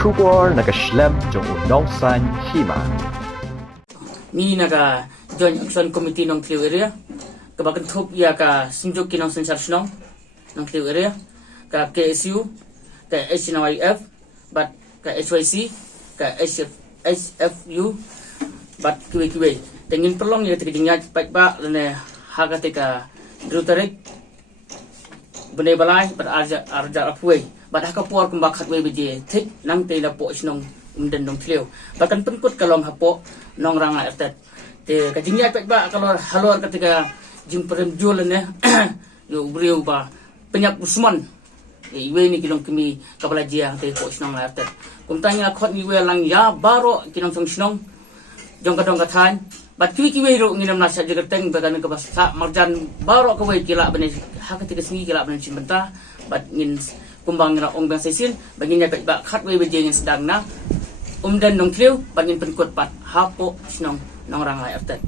Kubor nakaslem jong unongsan Hima. Mi naga Joint Action Committee Nongthliew area. Kabagan thup ya ka sinjuk kinong sensasyon Nongthliew area. Ka KSU, ka HNYF, but ka HYC, ka HFU, but kiwi. Tengin perlong ya tiga Ïaid Paidbah lene hagate ka Tarik. Bune balai but arja apuai. But hakapuar kumbak hatwe biji tik nang te la po snong umden Nongthliew. Bahkan penkut kalong hapo nong rang Laitarted. Te ka Ïaid Paidbah kalau halor ketika jing perem jual ne yo beriu ba Pynïap Usman. Iwe ni Longkmie kapala jia te po snong Laitarted. Kumtanya khot ni we lang ya baro kinong snong jong kadong kathan. But kiwi ro nginam nasa jagateng bagan ka basta marjan baro ka we kila bane hakatika singi kila bane cimbenta but ngin kumbang na ong bang sesin bagin Ïaid Paidbah khat we bejeng sedang na umdan Nongthliew bagin penkut pat hapo snong nong rang Laitarted.